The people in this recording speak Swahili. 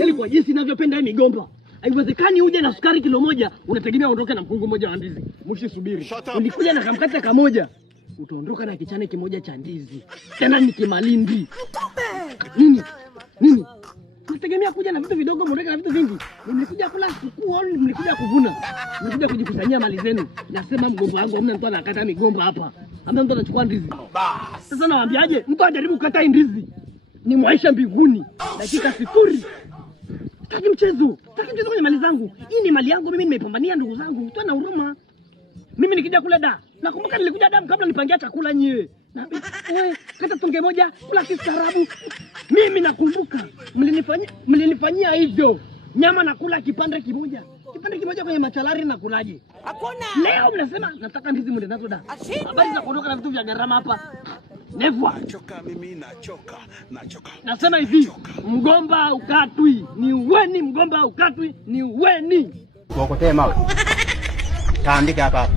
Yaani kwa jinsi ninavyopenda hii migomba, haiwezekani uje na sukari kilo moja unategemea uondoke na mkungu mmoja wa ndizi. Mshi subiri. Ulikuja na kamkate kamoja, utaondoka na kichane kimoja cha ndizi. Tena ni kimalindi. Nini? Unategemea kuja na vitu vidogo muondoke na vitu vingi. Mlikuja kula sikukuu au mlikuja kuvuna? Mlikuja kujikusanyia mali zenu. Nasema mgomba wangu hamna mtu anakata migomba hapa. Hamna mtu anachukua ndizi. Sasa nawaambiaje? Mtu ajaribu kukata ndizi. Ni maisha mbinguni. Dakika 0. Sitaki mchezo kwenye mali zangu. Hii ni mali yangu mimi, nimeipambania ndugu zangu. Toa na huruma. Mimi nikija kula nakumbuka nilikuja kabla nipangia chakula nyewe. Na wewe kata tonge moja kula kistaarabu. Mimi nakumbuka mlinifanyia hivyo. Nyama nakula kipande kimoja kwenye machalari na kulaje. Hakuna. Leo mnasema nataka ndizi mwende nazo da. Habari za kuondoka na vitu vya gharama hapa. Never. Nachoka mimi, nachoka. Nasema hivi, mgomba ukatwi ni uweni, mgomba ukatwi ni uweni. Ukotee mawe. Taandika hapa.